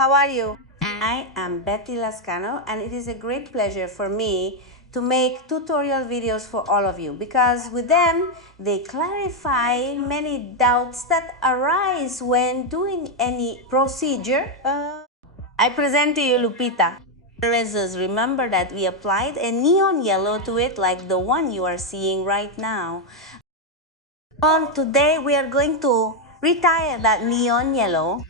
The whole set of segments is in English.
how are you? I am Betty Lascano, and it is a great pleasure for me to make tutorial videos for all of you because with them, they clarify many doubts that arise when doing any procedure. I present to you Lupita. Erasers, remember that we applied a neon yellow to it like the one you are seeing right now. Today we are going to retire that neon yellow.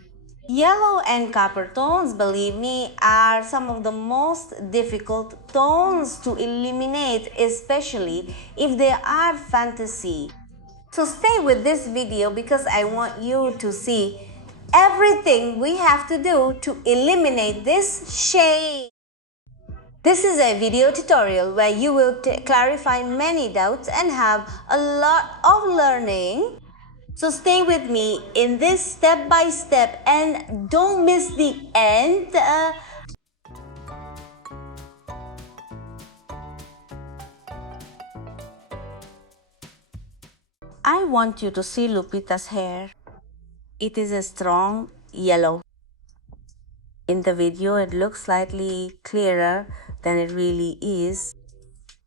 Yellow and copper tones, believe me, are some of the most difficult tones to eliminate, especially if they are fantasy. So stay with this video because I want you to see everything we have to do to eliminate this shade. This is a video tutorial where you will clarify many doubts and have a lot of learning. So stay with me in this step by step and don't miss the end. I want you to see Lupita's hair. It is a strong yellow. In the video, it looks slightly clearer than it really is.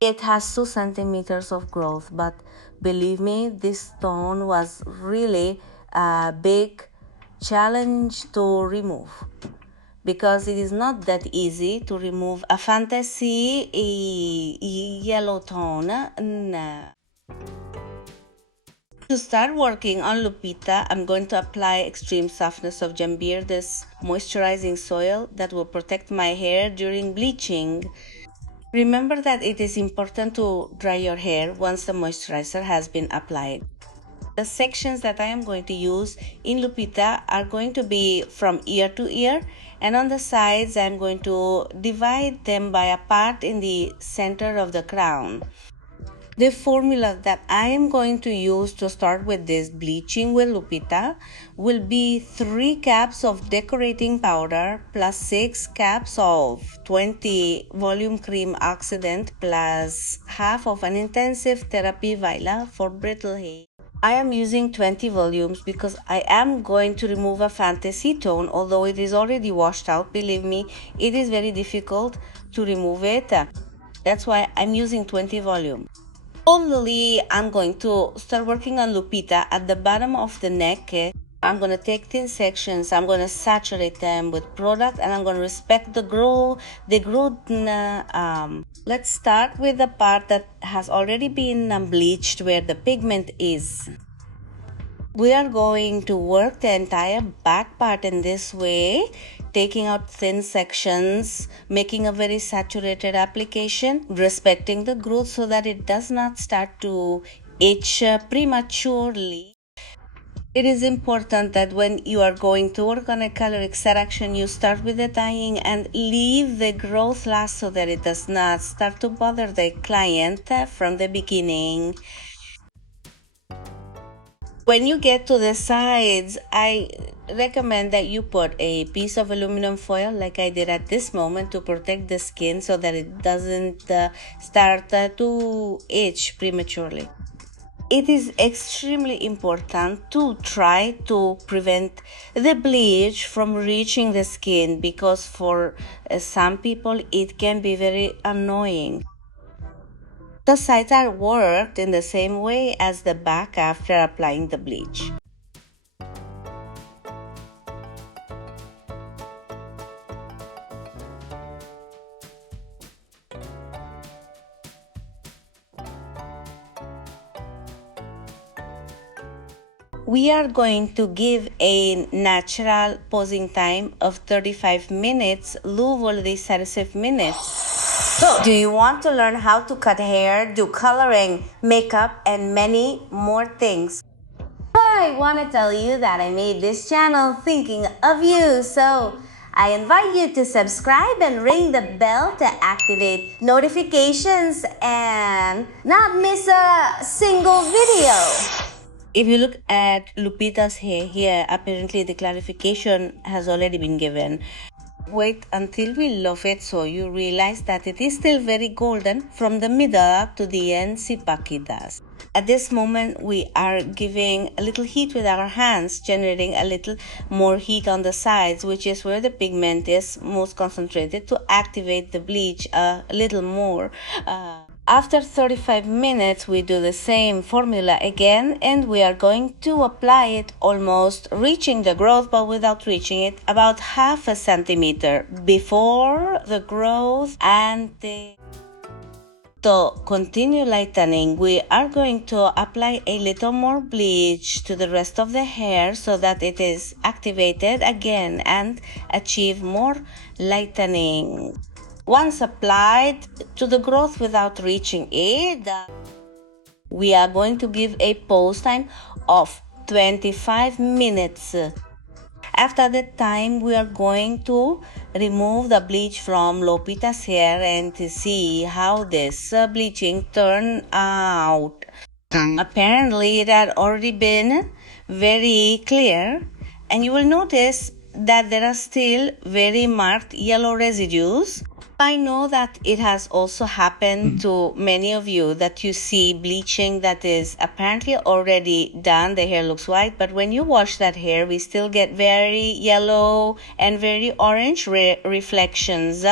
It has 2 centimeters of growth, but believe me, this tone was really a big challenge to remove because it is not that easy to remove a fantasy yellow tone. No. To start working on Lupita, I'm going to apply extreme softness of Jambir, this moisturizing soil that will protect my hair during bleaching. Remember that it is important to dry your hair once the moisturizer has been applied. The sections that I am going to use in Lupita are going to be from ear to ear, and on the sides I'm going to divide them by a part in the center of the crown. The formula that I am going to use to start with this bleaching with Lupita will be 3 caps of decorating powder plus 6 caps of 20 volume cream oxidant plus half of an intensive therapy viola for brittle hair. I am using 20 volumes because I am going to remove a fantasy tone, although it is already washed out. Believe me, it is very difficult to remove it. That's why I'm using 20 volumes. Only I'm going to start working on Lupita at the bottom of the neck. I'm going to take thin sections, I'm going to saturate them with product, and I'm going to respect the growth. Let's start with the part that has already been bleached where the pigment is. We are going to work the entire back part in this way, taking out thin sections, making a very saturated application, respecting the growth so that it does not start to itch prematurely. It is important that when you are going to work on a color extraction, you start with the dyeing and leave the growth last so that it does not start to bother the client from the beginning. When you get to the sides, I recommend that you put a piece of aluminum foil like I did at this moment to protect the skin so that it doesn't start to itch prematurely. It is extremely important to try to prevent the bleach from reaching the skin because for some people it can be very annoying. The sides are worked in the same way as the back after applying the bleach. We are going to give a natural posing time of 35 minutes, Louisville 37 minutes. So, do you want to learn how to cut hair, do coloring, makeup, and many more things? I want to tell you that I made this channel thinking of you, so I invite you to subscribe and ring the bell to activate notifications and not miss a single video. If you look at Lupita's hair here, apparently the clarification has already been given. Wait until we loaf it so you realize that it is still very golden from the middle to the end sipaki does. At this moment, we are giving a little heat with our hands, generating a little more heat on the sides, which is where the pigment is most concentrated to activate the bleach a little more. After 35 minutes, we do the same formula again, and we are going to apply it almost reaching the growth, but without reaching it, about half a centimeter before the growth and the. To continue lightening, we are going to apply a little more bleach to the rest of the hair so that it is activated again and achieve more lightening. Once applied to the growth without reaching it, we are going to give a pause time of 25 minutes. After that time, we are going to remove the bleach from Lopita's hair and to see how this bleaching turned out. Apparently, it had already been very clear, and you will notice that there are still very marked yellow residues. I know that it has also happened to many of you that you see bleaching that is apparently already done. The hair looks white, but when you wash that hair, we still get very yellow and very orange reflections.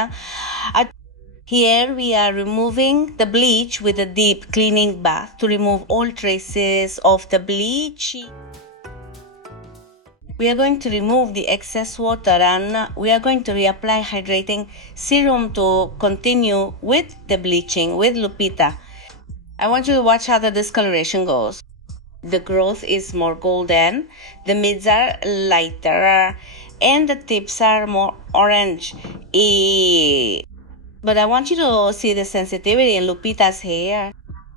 Here we are removing the bleach with a deep cleaning bath to remove all traces of the bleach. We are going to remove the excess water and we are going to reapply hydrating serum to continue with the bleaching with Lupita. I want you to watch how the discoloration goes. The growth is more golden, the mids are lighter, and the tips are more orange. But I want you to see the sensitivity in Lupita's hair.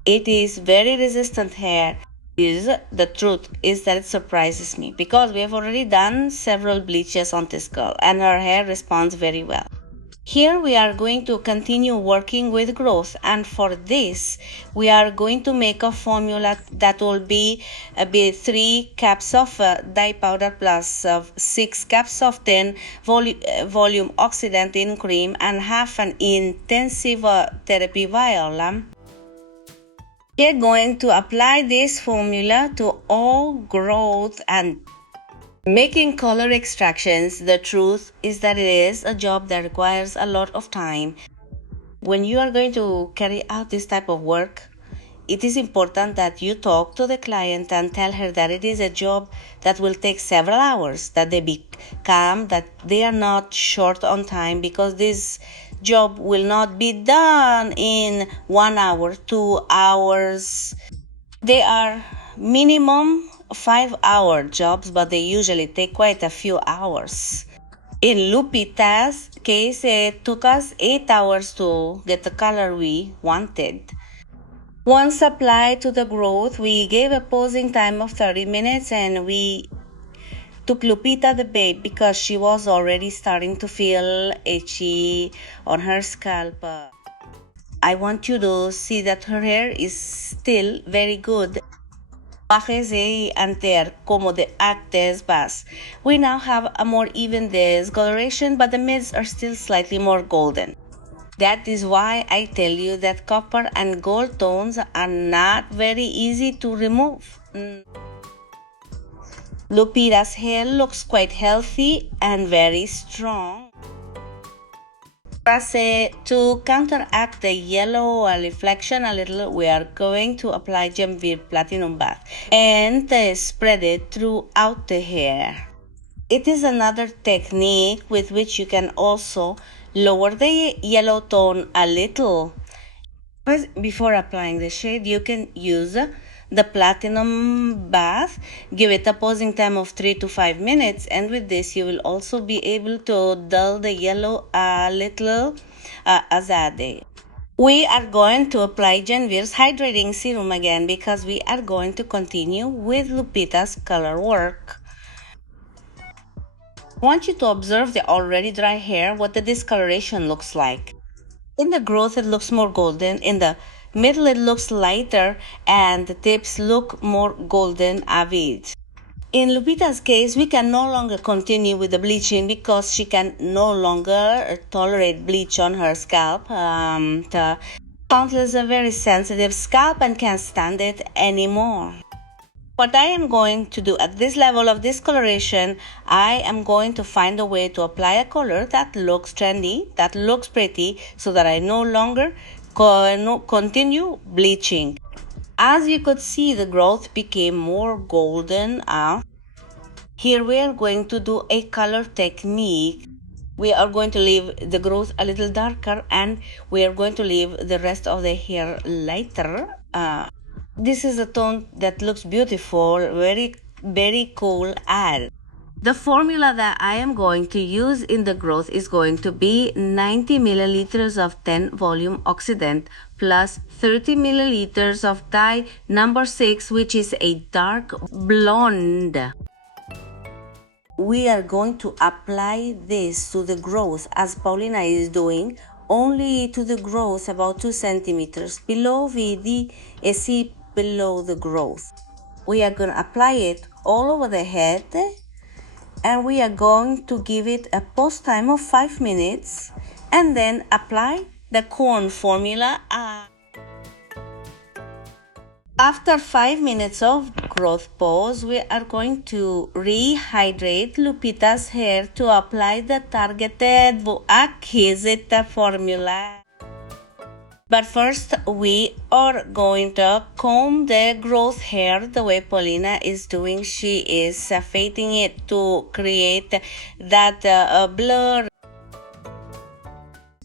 It is very resistant hair. The truth is that it surprises me because we have already done several bleaches on this girl and her hair responds very well. Here we are going to continue working with growth, and for this we are going to make a formula that will be 3 cups of dye powder plus 6 cups of thin volume oxidant in cream and half an intensive therapy vial. We are going to apply this formula to all growth and making color extractions. The truth is that it is a job that requires a lot of time. When you are going to carry out this type of work, it is important that you talk to the client and tell her that it is a job that will take several hours, that they be calm, that they are not short on time, because this job will not be done in 1 hour, 2 hours. They are minimum 5-hour jobs, but they usually take quite a few hours. In Lupita's case, it took us 8 hours to get the color we wanted. Once applied to the growth, we gave a posing time of 30 minutes and we took Lupita the babe because she was already starting to feel itchy on her scalp. I want you to see that her hair is still very good. Bájese antes como de actes vas. We now have a more even discoloration, but the mids are still slightly more golden. That is why I tell you that copper and gold tones are not very easy to remove. Lupita's hair looks quite healthy and very strong. To counteract the yellow reflection a little, we are going to apply Gemvir Platinum Bath and spread it throughout the hair. It is another technique with which you can also lower the yellow tone a little. Before applying the shade, you can use the platinum bath, give it a posing time of 3 to 5 minutes, and with this you will also be able to dull the yellow a little azade. We are going to apply Genvir's hydrating serum again because we are going to continue with Lupita's color work. I want you to observe the already dry hair, what the discoloration looks like. In the growth it looks more golden, in the middle it looks lighter, and the tips look more golden avid. In Lupita's case, we can no longer continue with the bleaching because she can no longer tolerate bleach on her scalp. The Countless a very sensitive scalp and can't stand it anymore. What I am going to do at this level of discoloration, I am going to find a way to apply a color that looks trendy, that looks pretty, so that I no longer continue bleaching. As you could see, the growth became more golden. Here we are going to do a color technique. We are going to leave the growth a little darker and we are going to leave the rest of the hair lighter. This is a tone that looks beautiful, very, very cool add. The formula that I am going to use in the growth is going to be 90 milliliters of 10 volume oxidant plus 30 milliliters of dye number 6, which is a dark blonde. We are going to apply this to the growth as Paulina is doing, only to the growth about 2 centimeters below see below the growth. We are going to apply it all over the head and we are going to give it a post time of 5 minutes and then apply the corn formula. After 5 minutes of growth pause, we are going to rehydrate Lupita's hair to apply the targeted acquisita formula. But first, we are going to comb the growth hair the way Paulina is doing. She is fading it to create that blur.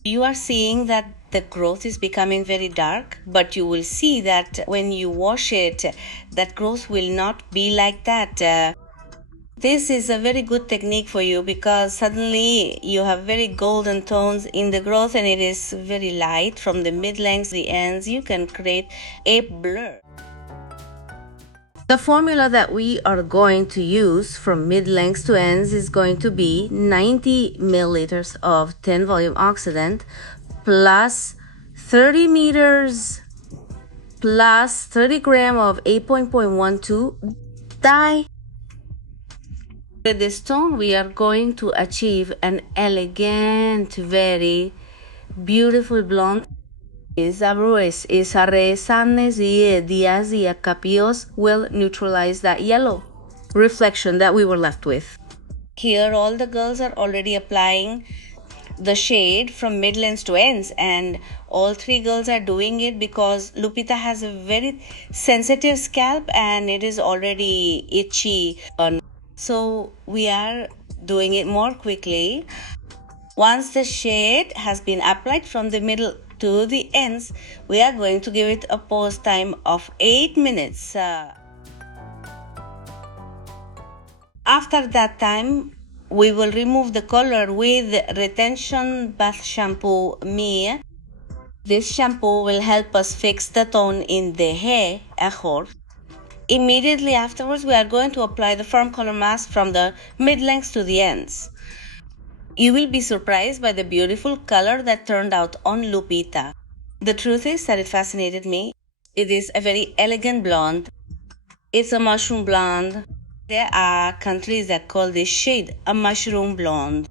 You are seeing that the growth is becoming very dark, but you will see that when you wash it, that growth will not be like that. This is a very good technique for you because suddenly you have very golden tones in the growth and it is very light from the mid-lengths to the ends. You can create a blur. The formula that we are going to use from mid-lengths to ends is going to be 90 milliliters of 10 volume oxidant plus 30 meters plus 30 gram of 8.12 dye. With this tone, we are going to achieve an elegant, very beautiful blonde. Capios will neutralize that yellow reflection that we were left with. Here, all the girls are already applying the shade from mid-lengths to ends, and all 3 girls are doing it because Lupita has a very sensitive scalp and it is already itchy. So we are doing it more quickly. Once the shade has been applied from the middle to the ends, we are going to give it a pause time of 8 minutes. After that time, we will remove the color with retention bath shampoo Me. This shampoo will help us fix the tone in the hair. Immediately afterwards, we are going to apply the firm color mask from the mid-lengths to the ends. You will be surprised by the beautiful color that turned out on Lupita. The truth is that it fascinated me. It is a very elegant blonde. It's a mushroom blonde. There are countries that call this shade a mushroom blonde.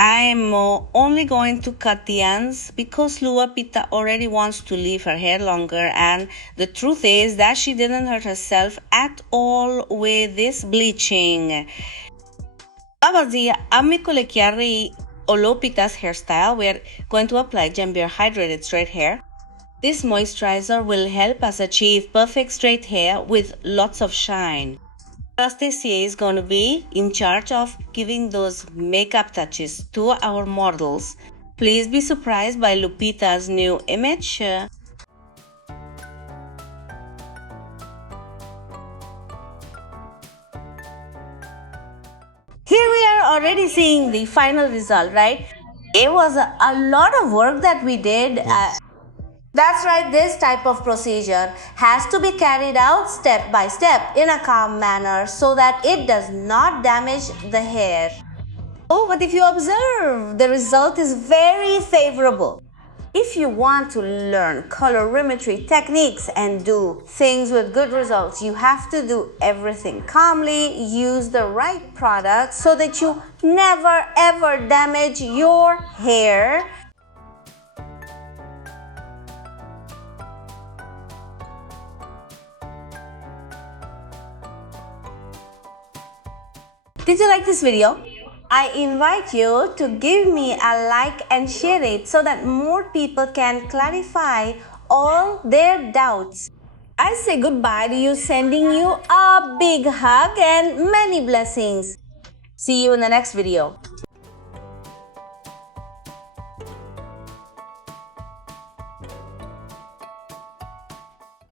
I'm only going to cut the ends because Lupita already wants to leave her hair longer, and the truth is that she didn't hurt herself at all with this bleaching. Lupita's hairstyle, we're going to apply Jambier Hydrated Straight Hair. This moisturizer will help us achieve perfect straight hair with lots of shine. Anastasia is going to be in charge of giving those makeup touches to our models. Please be surprised by Lupita's new image. Here we are already seeing the final result, right? It was a lot of work that we did. That's right, this type of procedure has to be carried out step by step in a calm manner so that it does not damage the hair. Oh, but if you observe, the result is very favorable. If you want to learn colorimetry techniques and do things with good results, you have to do everything calmly, use the right products so that you never ever damage your hair. Did you like this video? I invite you to give me a like and share it so that more people can clarify all their doubts. I say goodbye to you, sending you a big hug and many blessings. See you in the next video.